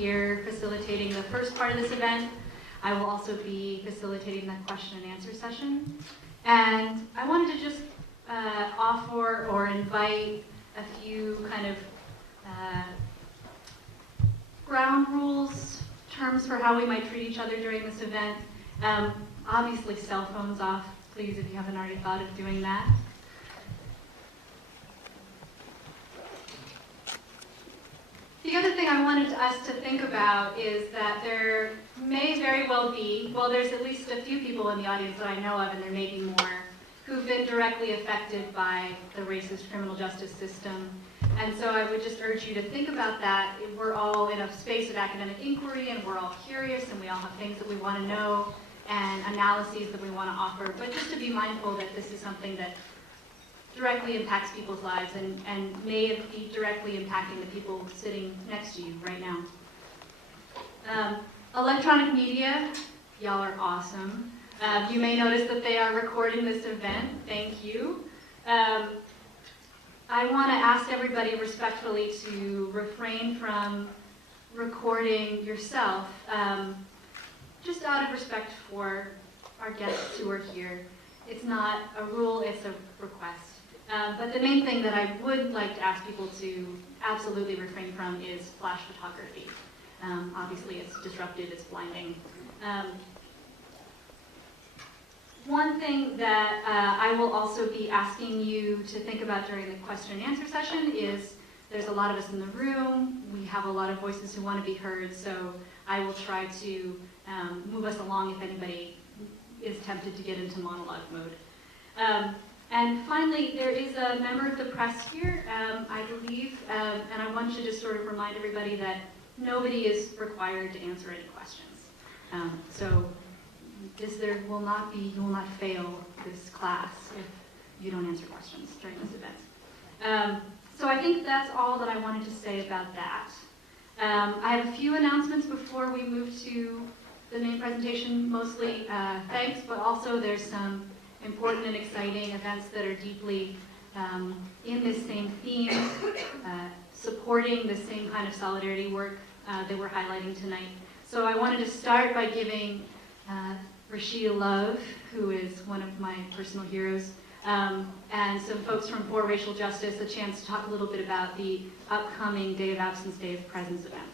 here facilitating the first part of this event. I will also be facilitating the question and answer session. And I wanted to just offer or invite a few kind of ground rules, terms for how we might treat each other during this event. Obviously, cell phones off, please, if you haven't already thought of doing that. The other thing I wanted us to think about is that there may very well be, well, there's at least a few people in the audience that I know of, and there may be more, who've been directly affected by the racist criminal justice system. And so I would just urge you to think about that. We're all in a space of academic inquiry, and we're all curious, and we all have things that we want to know and analyses that we want to offer. But just to be mindful that this is something that directly impacts people's lives and may be directly impacting the people sitting next to you right now. Electronic media, y'all are awesome. You may notice that they are recording this event. Thank you. I want to ask everybody respectfully to refrain from recording yourself, just out of respect for our guests who are here. It's not a rule, it's a request. But the main thing that I would like to ask people to absolutely refrain from is flash photography. Obviously, it's disruptive, it's blinding. One thing that I will also be asking you to think about during the question and answer session is there's a lot of us in the room. We have a lot of voices who want to be heard, so I will try to move us along if anybody is tempted to get into monologue mode. And finally, there is a member of the press here, I believe, and I want you to just sort of remind everybody that nobody is required to answer any questions. So you will not fail this class if you don't answer questions during this event. So I think that's all that I wanted to say about that. I have a few announcements before we move to the main presentation, mostly thanks, but also there's some important and exciting events that are deeply in this same theme, supporting the same kind of solidarity work that we're highlighting tonight. So I wanted to start by giving Recital Love, who is one of my personal heroes, and some folks from For Racial Justice a chance to talk a little bit about the upcoming Day of Absence, Day of Presence events.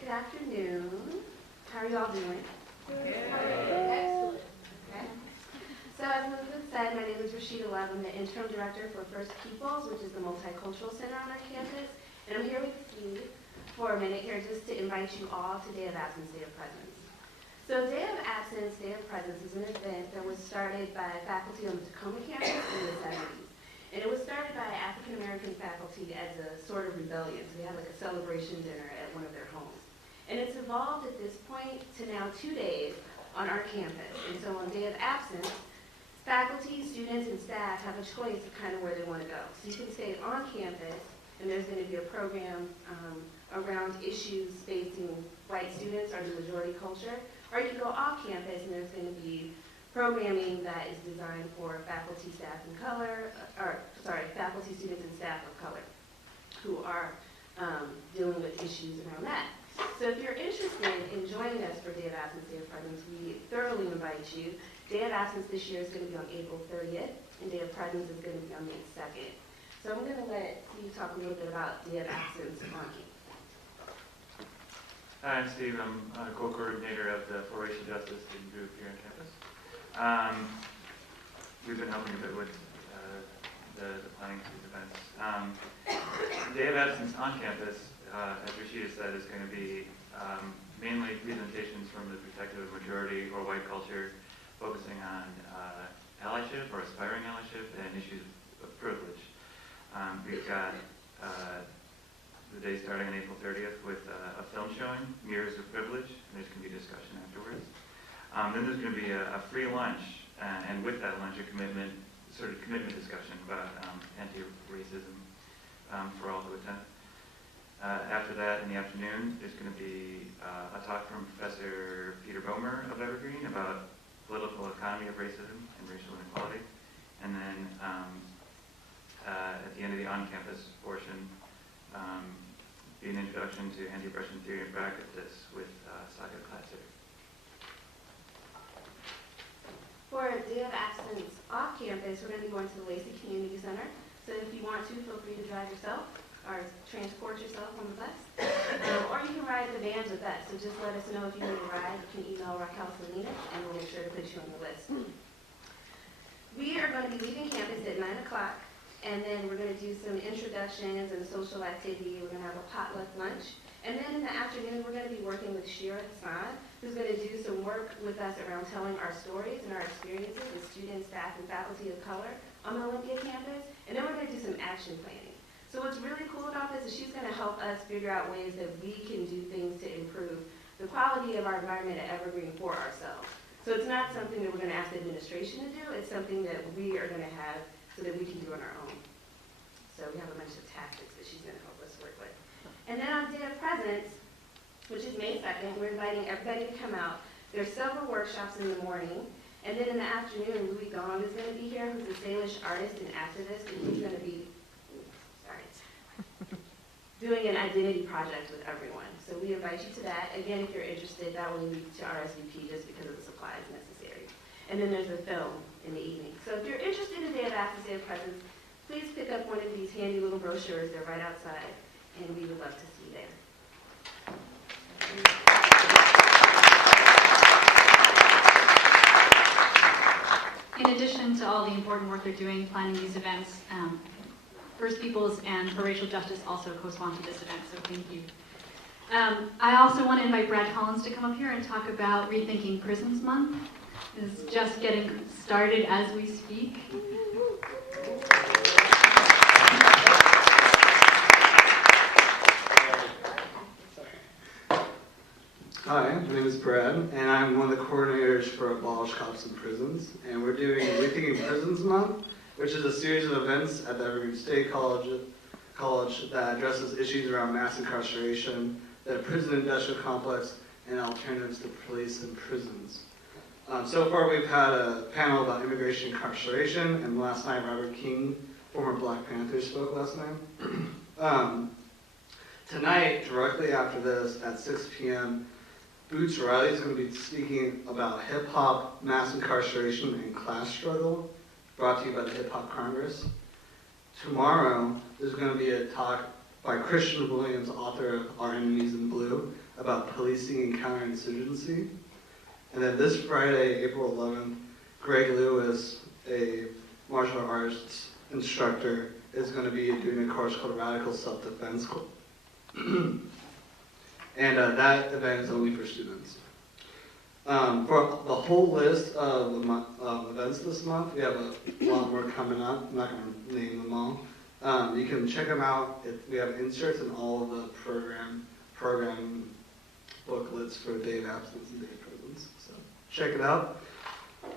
Good afternoon. How are you all doing? Excellent. Okay. So as Elizabeth said, my name is Recital Love. I'm the interim director for First Peoples, which is the multicultural center on our campus. And I'm here with Steve for a minute here just to invite you all to Day of Absence, Day of Presence. So Day of Absence, Day of Presence is an event that was started by faculty on the Tacoma campus in the 70s. And it was started by African American faculty as a sort of rebellion. So they had like a celebration dinner at one of their homes. And it's evolved at this point to now 2 days on our campus. And so on Day of Absence, faculty, students, and staff have a choice of kind of where they want to go. So you can stay on campus, and there's going to be a program around issues facing white students or the majority culture. Or you can go off campus, and there's going to be programming that is designed for faculty, staff, and color, faculty, students, and staff of color who are dealing with issues around that. So if you're interested in joining us for Day of Absence, Day of Presence, we thoroughly invite you. Day of Absence this year is going to be on April 30th, and Day of Presence is going to be on May 2nd. So I'm going to let Steve talk a little bit about Day of Absence on campus. Hi, I'm Steve. I'm co-coordinator of the For Racial Justice student group here on campus. We've been helping a bit with the planning for these events. Day of Absence on campus, as Rashida said, is going to be mainly presentations from the perspective of majority or white culture, focusing on allyship or aspiring allyship and issues of privilege. We've got the day starting on April 30th with a film showing, Mirrors of Privilege, and there's going to be a discussion afterwards. Then there's going to be a free lunch, and with that lunch, a commitment discussion about anti-racism for all who attend. After that, in the afternoon, there's going to be a talk from Professor Peter Bomer of Evergreen about political economy of racism and racial inequality. And then at the end of the on-campus portion, be an introduction to anti-oppression theory and practice with Saga Klatzer. For a day of absence off campus, we're going to be going to the Lacey Community Center. So if you want to, feel free to drive yourself or transport yourself on the bus. Or you can ride the vans with us. So just let us know if you need a ride. You can email Raquel Salinas and we'll make sure to put you on the list. We are going to be leaving campus at 9 o'clock. And then we're going to do some introductions and social activity. We're going to have a potluck lunch. And then in the afternoon, we're going to be working with Shira Hassan, who's going to do some work with us around telling our stories and our experiences as students, staff, and faculty of color on the Olympia campus. And then we're going to do some action planning. So what's really cool about this is she's going to help us figure out ways that we can do things to improve the quality of our environment at Evergreen for ourselves. So it's not something that we're going to ask the administration to do. It's something that we are going to have so that we can do on our own. So we have a bunch of tactics that she's going to help us work with. And then on Day of Presence, which is May 2nd, we're inviting everybody to come out. There's several workshops in the morning. And then in the afternoon, Louis Gong is going to be here, who's a Salish artist and activist, and he's going to be doing an identity project with everyone. So we invite you to that. Again, if you're interested, that will lead to RSVP just because of the supplies necessary. And then there's a film in the evening. So if you're interested in Day of Absence, Day of Presence, please pick up one of these handy little brochures. They're right outside, and we would love to see you there. In addition to all the important work they're doing planning these events, First Peoples and For Racial Justice also co-sponsored this event, so thank you. I also want to invite Brad Collins to come up here and talk about Rethinking Prisons Month. It's just getting started as we speak. Hi, my name is Brad, and I'm one of the coordinators for Abolish Cops in Prisons. And we're doing Rethinking Prisons Month, which is a series of events at the Evergreen State College that addresses issues around mass incarceration, the prison industrial complex, and alternatives to police and prisons. So far, we've had a panel about immigration incarceration, and last night, Robert King, former Black Panther, spoke last night. Tonight, directly after this, at 6 p.m., Boots Riley is going to be speaking about hip-hop, mass incarceration, and class struggle, brought to you by the Hip Hop Congress. Tomorrow, there's going to be a talk by Christian Williams, author of Our Enemies in Blue, about policing and counterinsurgency. And then this Friday, April 11th, Greg Lewis, a martial arts instructor, is going to be doing a course called Radical Self-Defense. And that event is only for students. For the whole list of events this month, we have a lot more coming up. I'm not going to name them all. You can check them out. We have inserts in all of the program booklets for Day of Absence and Day of Prisons. So check it out.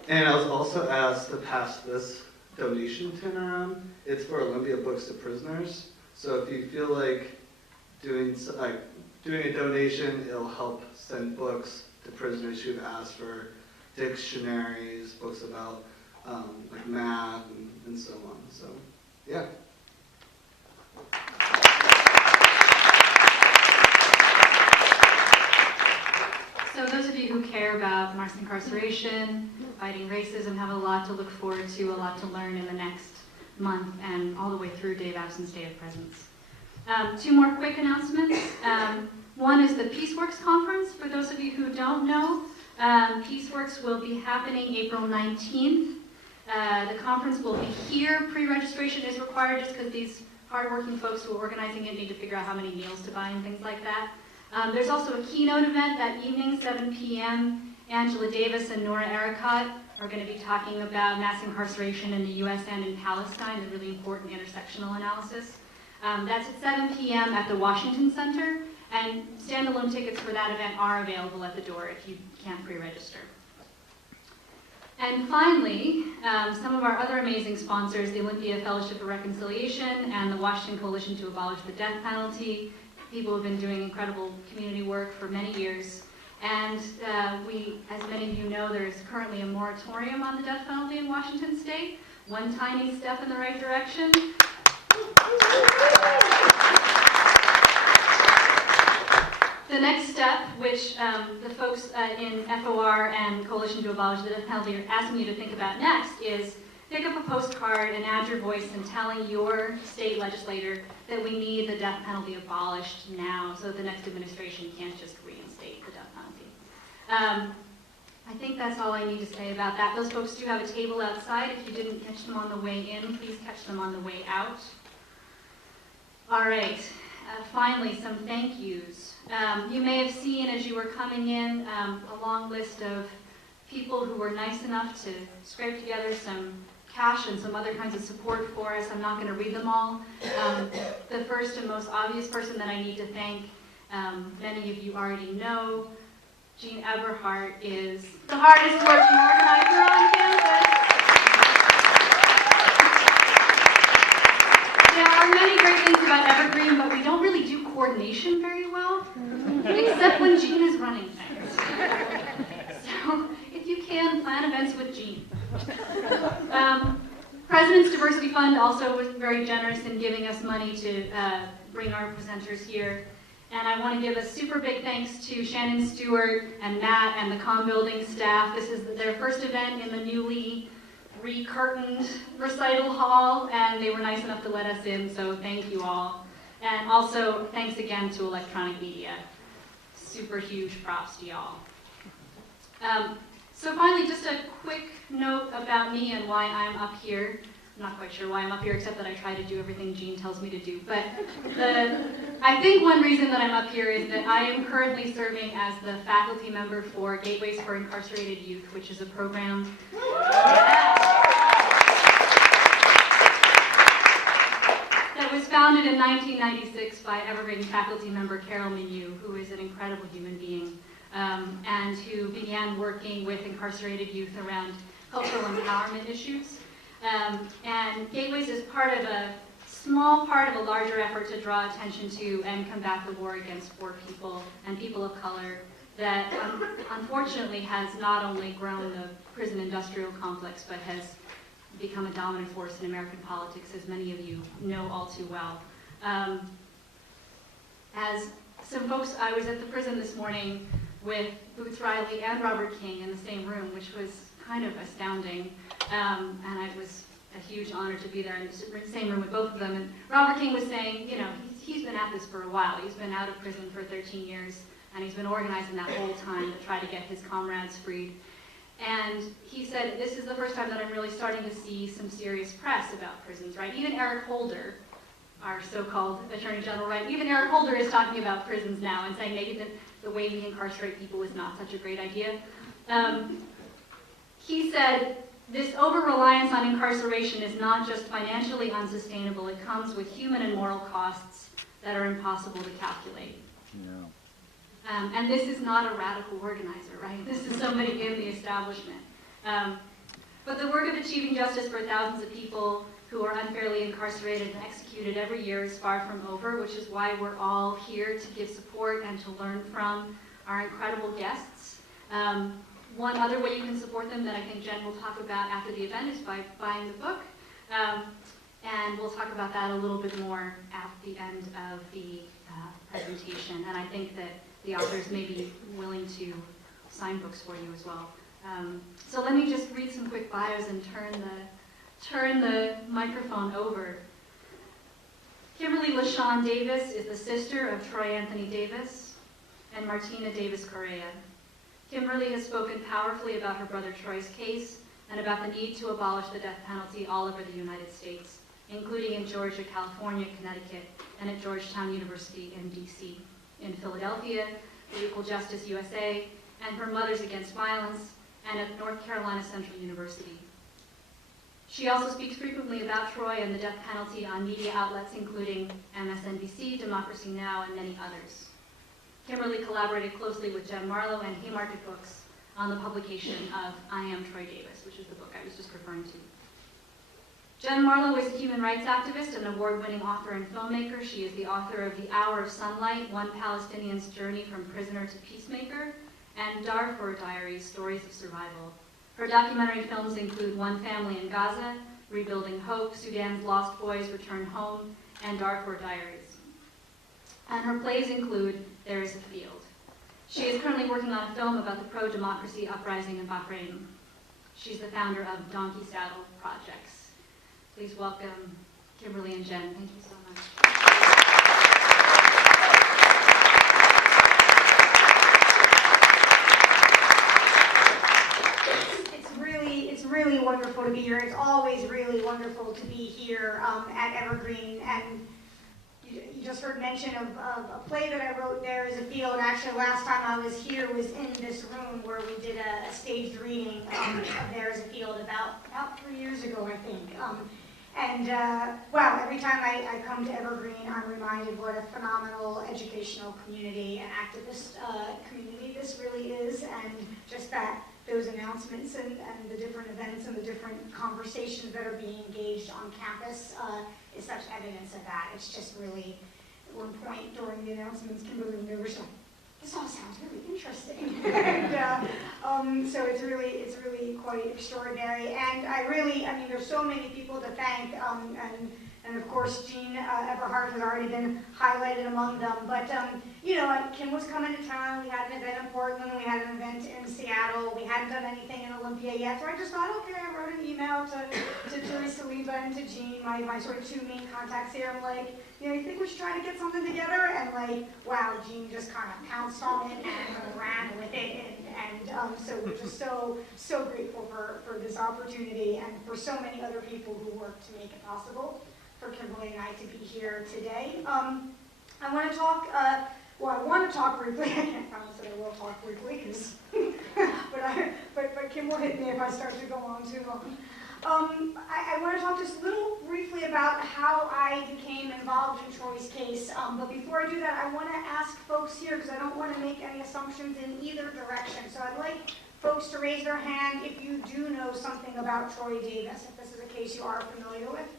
And I was also asked to pass this donation tin around. It's for Olympia Books to Prisoners. So if you feel like doing a donation, it'll help send books to prisoners who've asked for dictionaries, books about like math and so on. So, yeah. So those of you who care about mass incarceration, fighting racism, have a lot to look forward to, a lot to learn in the next month and all the way through Day of Absence, Day of Presence. Two more quick announcements. One is the PeaceWorks conference. For those of you who don't know, PeaceWorks will be happening April 19th. The conference will be here. Pre-registration is required just because these hardworking folks who are organizing it need to figure out how many meals to buy and things like that. There's also a keynote event that evening, 7 p.m. Angela Davis and Nora Ericott are going to be talking about mass incarceration in the U.S. and in Palestine, a really important intersectional analysis. That's at 7 p.m. at the Washington Center, and standalone tickets for that event are available at the door if you can't pre-register. And finally, some of our other amazing sponsors, the Olympia Fellowship for Reconciliation and the Washington Coalition to Abolish the Death Penalty, people who have been doing incredible community work for many years. And we, as many of you know, there is currently a moratorium on the death penalty in Washington State. One tiny step in the right direction. The next step, which the folks in FOR and Coalition to Abolish the Death Penalty are asking you to think about next, is pick up a postcard and add your voice in telling your state legislator that we need the death penalty abolished now, so that the next administration can't just reinstate the death penalty. I think that's all I need to say about that. Those folks do have a table outside. If you didn't catch them on the way in, please catch them on the way out. All right, finally, some thank yous. You may have seen as you were coming in a long list of people who were nice enough to scrape together some cash and some other kinds of support for us. I'm not going to read them all. The first and most obvious person that I need to thank, many of you already know, Jean Eberhardt is the hardest working organizer on campus. There are many great things about Evergreen, but we don't really do coordination very well, except when Jean is running things. So if you can, plan events with Jean. President's Diversity Fund also was very generous in giving us money to bring our presenters here. And I want to give a super big thanks to Shannon Stewart and Matt and the comm building staff. This is their first event in the newly recurtained recital hall, and they were nice enough to let us in, so thank you all. And also, thanks again to electronic media. Super huge props to y'all. So finally, just a quick note about me and why I'm up here. I'm not quite sure why I'm up here, except that I try to do everything Jean tells me to do. But I think one reason that I'm up here is that I am currently serving as the faculty member for Gateways for Incarcerated Youth, which is a program that was founded in 1996 by Evergreen faculty member Carol Mignoux, who is an incredible human being, and who began working with incarcerated youth around cultural empowerment issues. And Gateways is part of a small part of a larger effort to draw attention to and combat the war against poor people and people of color that unfortunately has not only grown the prison industrial complex, but has become a dominant force in American politics, as many of you know all too well. As some folks, I was at the prison this morning with Boots Riley and Robert King in the same room, which was kind of astounding. And it was a huge honor to be there in the same room with both of them. And Robert King was saying, you know, he's been at this for a while. He's been out of prison for 13 years, and he's been organizing that whole time to try to get his comrades freed. And he said, this is the first time that I'm really starting to see some serious press about prisons, right? Even Eric Holder, our so-called Attorney General, right? Even Eric Holder is talking about prisons now and saying maybe the way we incarcerate people is not such a great idea. He said, this over-reliance on incarceration is not just financially unsustainable, it comes with human and moral costs that are impossible to calculate. Yeah. And this is not a radical organizer, right? This is somebody in the establishment. But the work of achieving justice for thousands of people who are unfairly incarcerated and executed every year is far from over, which is why we're all here to give support and to learn from our incredible guests. One other way you can support them that I think Jen will talk about after the event is by buying the book. And we'll talk about that a little bit more at the end of the presentation. And I think that the authors may be willing to sign books for you as well. So let me just read some quick bios and turn the microphone over. Kimberly LaShawn Davis is the sister of Troy Anthony Davis and Martina Davis Correa. Kimberly has spoken powerfully about her brother Troy's case and about the need to abolish the death penalty all over the United States, including in Georgia, California, Connecticut, and at Georgetown University in DC, in Philadelphia, the Equal Justice USA, and for Mothers Against Violence, and at North Carolina Central University. She also speaks frequently about Troy and the death penalty on media outlets including MSNBC, Democracy Now!, and many others. Kimberly collaborated closely with Jen Marlowe and Haymarket Books on the publication of I Am Troy Davis, which is the book I was just referring to. Jen Marlowe is a human rights activist and award-winning author and filmmaker. She is the author of The Hour of Sunlight, One Palestinian's Journey from Prisoner to Peacemaker, and Darfur Diaries, Stories of Survival. Her documentary films include One Family in Gaza, Rebuilding Hope, Sudan's Lost Boys Return Home, and Darfur Diaries. And her plays include There is a Field. She is currently working on a film about the pro-democracy uprising in Bahrain. She's the founder of Donkey Saddle Projects. Please welcome Kimberly and Jen. Thank you so much. It's really wonderful to be here. It's always really wonderful to be here at Evergreen. And you just heard mention of a play that I wrote, There is a Field. Actually, last time I was here was in this room where we did a staged reading of There is a Field about 3 years ago, I think. Well, every time I come to Evergreen, I'm reminded what a phenomenal educational community and activist community this really is, and just that those announcements and the different events and the different conversations that are being engaged on campus is such evidence of that. It's just really, at one point during the announcements, Kimberly and I were like, this all sounds really interesting. And so it's really quite extraordinary. And I mean, there's so many people to thank, and of course, Jean Everhart has already been highlighted among them. But, you know, Kim was coming to town. We had an event in Portland. We had an event in Seattle. We hadn't done anything in Olympia yet. So I just thought, okay, I wrote an email to Teresa Leva and to Jean, my sort of two main contacts here. I'm like, you know, you think we should try to get something together? And like, wow, Jean just kind of pounced on it and ran with it. And so we're just so grateful for this opportunity and for so many other people who worked to make it possible for Kimberly and I to be here today. I want to talk, I want to talk briefly. I can't promise that I will talk briefly, because, but Kim will hit me if I start to go on too long. I want to talk just a little briefly about how I became involved in Troy's case. But before I do that, I want to ask folks here, because I don't want to make any assumptions in either direction. So I'd like folks to raise their hand if you do know something about Troy Davis, if this is a case you are familiar with.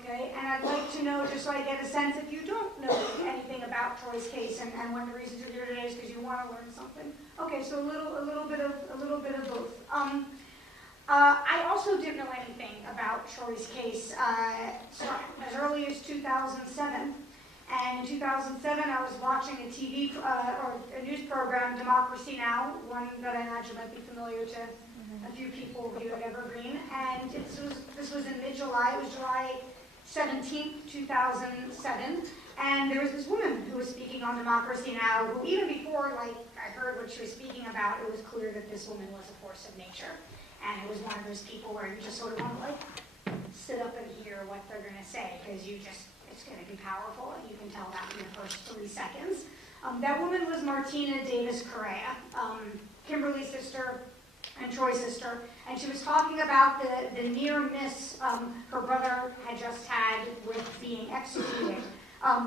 Okay, and I'd like to know, just so I get a sense, if you don't know anything about Troy's case, and one of the reasons you're here today is because you want to learn something. Okay, so a little bit of both. I also didn't know anything about Troy's case as early as 2007. And in 2007, I was watching a TV or a news program, Democracy Now!, one that I imagine might be familiar to a few people here at Evergreen. And this was in mid-July. It was July 17th, 2007. And there was this woman who was speaking on Democracy Now!, who even before I heard what she was speaking about, it was clear that this woman was a force of nature. And it was one of those people where you just sort of want to sit up and hear what they're going to say, because it's going to be powerful, and you can tell that in the first 3 seconds. That woman was Martina Davis Correa, Kimberly's sister and Troy's sister, and she was talking about the near miss her brother had just had with being executed.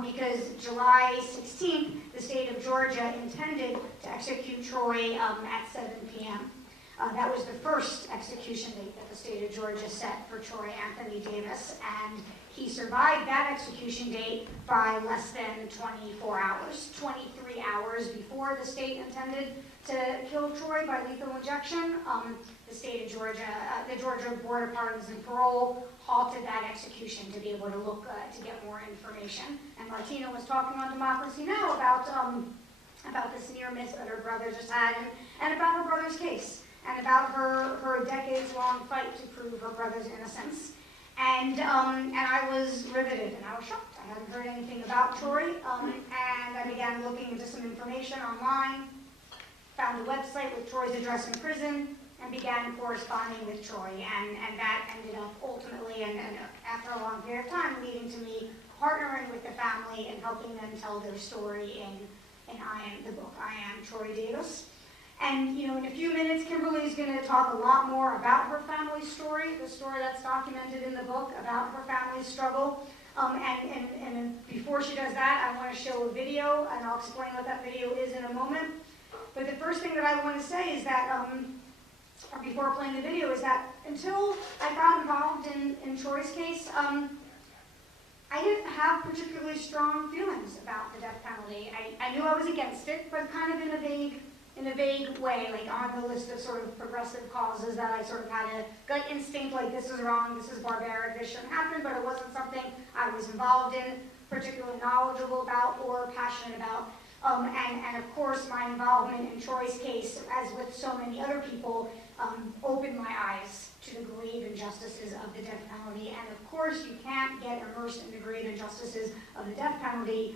Because July 16th, the state of Georgia intended to execute Troy at 7 p.m. That was the first execution date that the state of Georgia set for Troy Anthony Davis, and he survived that execution date by less than 24 hours, 23 hours before the state intended to kill Troy by lethal injection. The state of Georgia, the Georgia Board of Pardons and Parole halted that execution to be able to look to get more information. And Martina was talking on Democracy Now! About this near miss that her brother just had, and about her brother's case, and about her decades-long fight to prove her brother's innocence. And I was riveted, and I was shocked. I hadn't heard anything about Troy, and I began looking into some information online, found a website with Troy's address in prison, and began corresponding with Troy. And that ended up ultimately, and after a long period of time, leading to me partnering with the family and helping them tell their story in the book, I Am Troy Davis. And, you know, in a few minutes, Kimberly is going to talk a lot more about her family's story, the story that's documented in the book about her family's struggle. And before she does that, I want to show a video, and I'll explain what that video is in a moment. But the first thing that I want to say is that before playing the video, is that until I got involved in Troy's case, I didn't have particularly strong feelings about the death penalty. I knew I was against it, but kind of in a vague way, like on the list of sort of progressive causes that I sort of had a gut instinct, like this is wrong, this is barbaric, this shouldn't happen, but it wasn't something I was involved in, particularly knowledgeable about, or passionate about. And of course, my involvement in Troy's case, as with so many other people, opened my eyes to the grave injustices of the death penalty. And of course, you can't get immersed in the grave injustices of the death penalty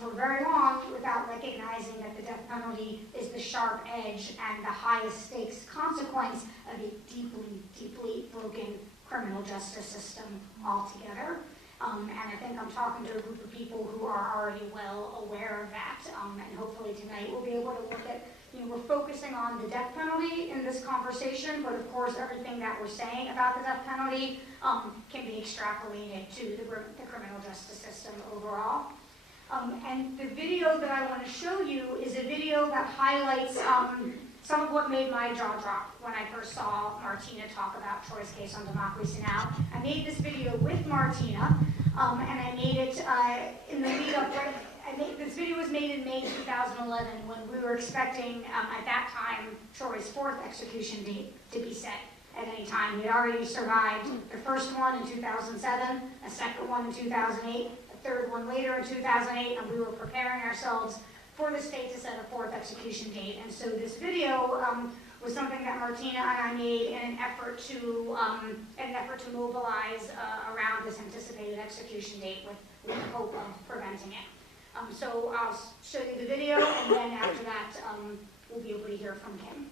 for very long without recognizing that the death penalty is the sharp edge and the highest stakes consequence of a deeply, deeply broken criminal justice system altogether. And I think I'm talking to a group of people who are already well aware of that. And hopefully tonight we'll be able to look at, we're focusing on the death penalty in this conversation, but of course everything that we're saying about the death penalty can be extrapolated to the criminal justice system overall. And the video that I want to show you is a video that highlights some of what made my jaw drop when I first saw Martina talk about Troy's case on Democracy Now! I made this video with Martina, and I made it in the lead up. This video was made in May 2011 when we were expecting, at that time, Troy's 4th execution date to be set at any time. He had already survived the first one in 2007, a second one in 2008, a third one later in 2008, and we were preparing ourselves for the state to set a 4th execution date. And so this video was something that Martina and I made in an effort to mobilize around this anticipated execution date with the hope of preventing it. So I'll show you the video, and then after that, we'll be able to hear from Kim.